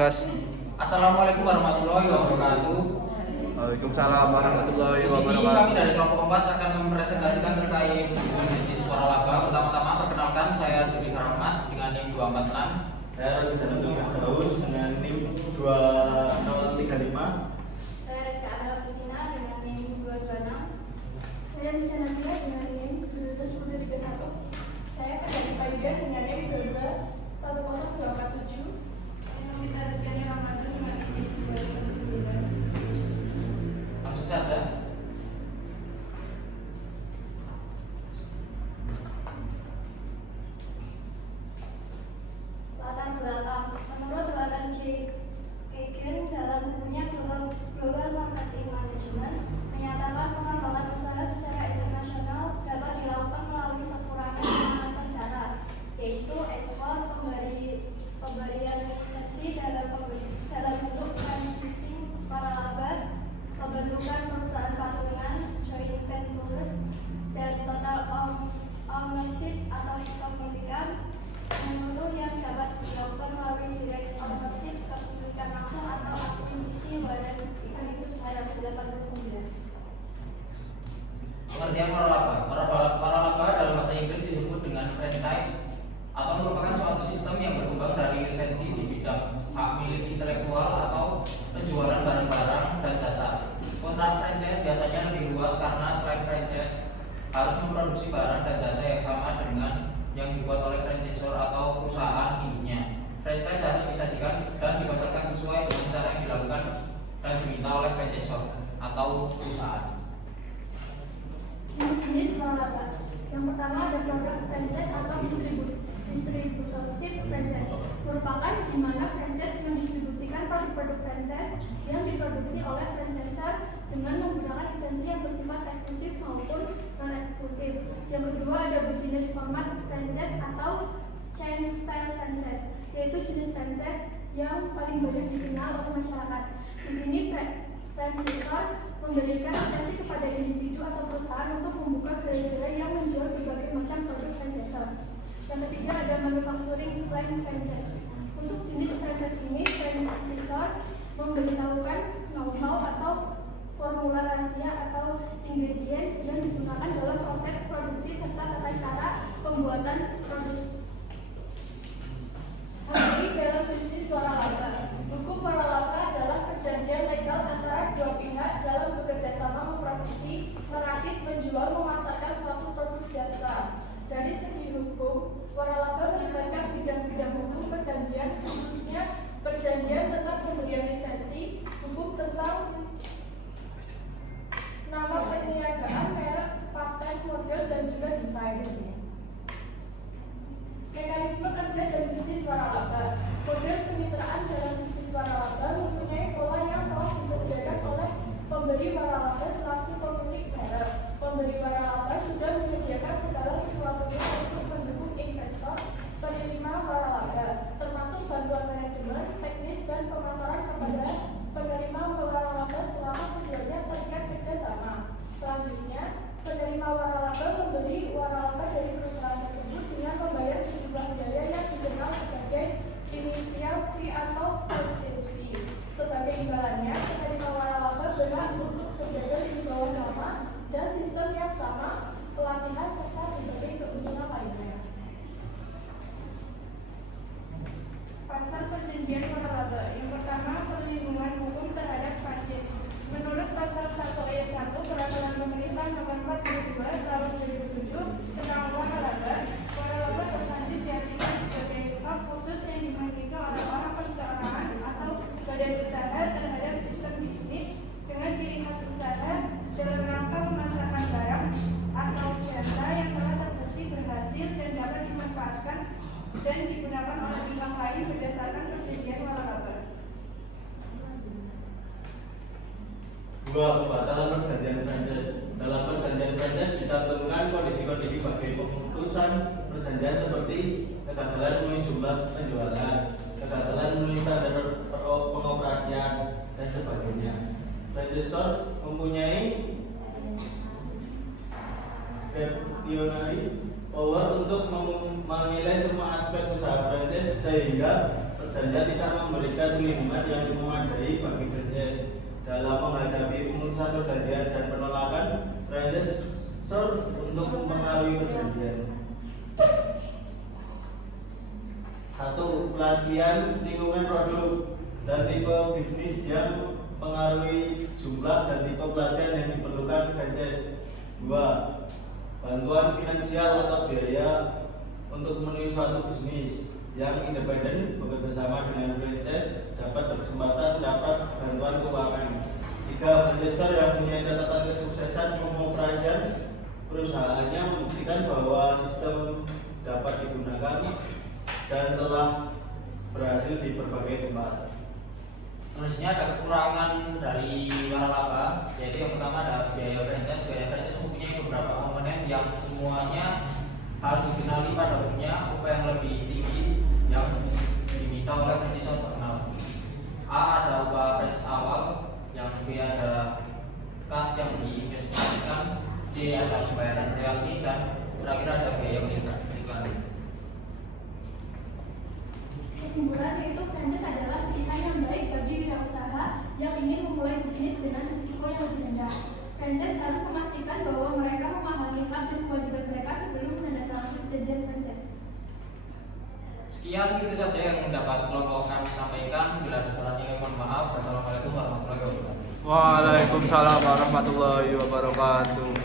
Gas. Assalamualaikum warahmatullahi wabarakatuh. Waalaikumsalam warahmatullahi Di sini kami wabarakatuh. dari kelompok 4 akan mempresentasikan terkait bisnis suara laba. Pertama-tama perkenalkan, saya Zulfikar Ahmad dengan NIM 246. Saya Roji Danang Daus dengan NIM 2035. Saya Rizka Adel Kristina dengan NIM 226. Saya Rizka Nabila dengan NIM 12031. Saya Kadari Paidan dengan NIM 10247. Saya Novita Rizkyani Ramadan dengan NIM 219. Langsung saja. Latar belakang. Menurut Warren J. Kagan dalam bukunya Global Marketing Management menyatakan pengembangan usaha secara internasional dapat dilakukan melalui sekurang-kurangnya macam cara, yaitu ekspor, pemberian lisensi dalam bentuk franchising waralaba, pembentukan perusahaan patungan joint ventures, dan total ownership atau kepemilikan menyeluruh yang dapat dilakukan melalui direct ownership, kepemilikan langsung atau akuisisi. Warren 1989. Pengertian waralaba. Waralaba dalam bahasa Inggris disebut dengan franchise atau merupakan suatu sistem yang berkembang dari lisensi di bidang hak milik intelektual atau penjualan barang-barang dan jasa. Kontrak franchise biasanya lebih luas karena selain franchise harus memproduksi barang dan jasa yang sama dengan yang dibuat oleh franchisor atau perusahaan induknya. Franchise harus disajikan dan dipasarkan sesuai dengan cara yang dilakukan dan diminta oleh franchisor atau perusahaan. Jenis-jenis waralaba. Yang pertama ada produk franchise atau distributorship franchise, merupakan di mana franchise mendistribusikan produk-produk franchise yang diproduksi oleh franchisor dengan menggunakan lisensi yang bersifat eksklusif maupun non-eksklusif. Yang kedua ada bisnis format franchise atau chain style franchise, yaitu jenis franchise yang paling banyak dikenal oleh masyarakat. Di sini franchisor memberikan lisensi kepada individu atau perusahaan untuk membuka gerai-gerai yang menjual berbagai macam produk franchisor. Yang ketiga ada manufacturing line franchise. Untuk jenis franchise ini, franchisor memberitahukan know-how atau formula rahasia atau ingredient yang digunakan dalam proses produksi serta tata cara pembuatan produk. Hari dalam bisnis waralaba. Hukum waralaba adalah perjanjian legal antara dua pihak dalam bekerja sama memproduksi, merakit, menjual, memasarkan suatu produk jasa. Dari segi hukum, waralaba melibatkan bidang-bidang hukum perjanjian, khususnya perjanjian tentang pemberian lisensi, hukum tentang nama perniagaan, merek, paten, model, dan juga desain. Mekanisme kerja dan bisnis waralaba. Model kemitraan dalam bisnis waralaba mempunyai pola yang telah disediakan oleh pemberi waralaba selaku pemilik merek. Pemberi waralaba sudah menyediakan segala sesuatunya untuk mendukung investor penerima waralaba, termasuk bantuan manajemen, teknis, dan pemasaran kepada penerima waralaba selama keduanya terikat kerjasama. Selanjutnya, penerima waralaba membeli waralaba dari perusahaan tersebut dengan membayar sejumlah biaya yang dikenal sebagai initial fee atau purchase fee. Sebagai imbalannya, penerima waralaba berhak untuk berdagang di bawah nama dan sistem yang sama, pelatihan serta berbagai keuntungan lainnya. Pasal perjanjian waralaba. Yang pertama, perlindungan hukum terhadap franchise. Menurut pasal 1 ayat 1 Peraturan Pemerintah Nomor 42 Tahun 2007 tentang waralaba, waralaba terlanjur diartikan sebagai hak khusus yang dimiliki oleh orang perseorangan atau badan usaha terhadap sistem bisnis dengan ciri khas usaha dalam rangka memasarkan barang atau jasa yang telah terbukti berhasil dan dapat dimanfaatkan dan digunakan oleh pihak lain berdasarkan perjanjian waralaba. 2. Pembatalan perjanjian franchise. Dalam perjanjian franchise dicantumkan kondisi-kondisi bagi pemutusan perjanjian seperti kegagalan memenuhi jumlah penjualan, kegagalan memenuhi standar pengoperasian, dan sebagainya. Franchisor mempunyai discretionary power untuk menilai semua aspek usaha franchise sehingga perjanjian tidak memberikan perlindungan yang memadai bagi franchise dalam menghadapi pengurusan perjanjian dan penolakan franchisor untuk mempengaruhi perjanjian. 1. Pelatihan lingkungan produk dan tipe bisnis yang mengaruhi jumlah dan tipe pelatihan yang diperlukan franchise. 2. Bantuan finansial atau biaya untuk memenuhi suatu bisnis yang independen bekerja sama dengan franchise dapat berkesempatan dapat bantuan keuangan. 3. Franchisor yang punya catatan kesuksesan pengoperasian perusahaannya membuktikan bahwa sistem dapat digunakan dan telah berhasil di berbagai tempat. Selanjutnya ada kekurangan dari waralaba, yaitu yang pertama ada biaya franchise. Biaya franchise mempunyai beberapa komponen yang semuanya harus dikenali pada umumnya. Upah yang lebih tinggi yang diminta oleh franchise terkenal. A. Ada upah franchise awal, yang B. Ada kas yang diinvestasikan, C. Ada pembayaran royalti, dan terakhir ada biaya iklan. Kesimpulan yaitu franchise adalah pilihan yang baik bagi wirausaha yang ingin memulai bisnis dengan risiko yang lebih rendah. Franchise harus memastikan bahwa mereka memahami hak dan kewajiban mereka sebelum menandatangani perjanjian franchise. Sekian itu saja yang dapat kelompok kami sampaikan. Bila ada salahnya mohon maaf. Wassalamualaikum warahmatullahi wabarakatuh. Waalaikumsalam warahmatullahi wabarakatuh.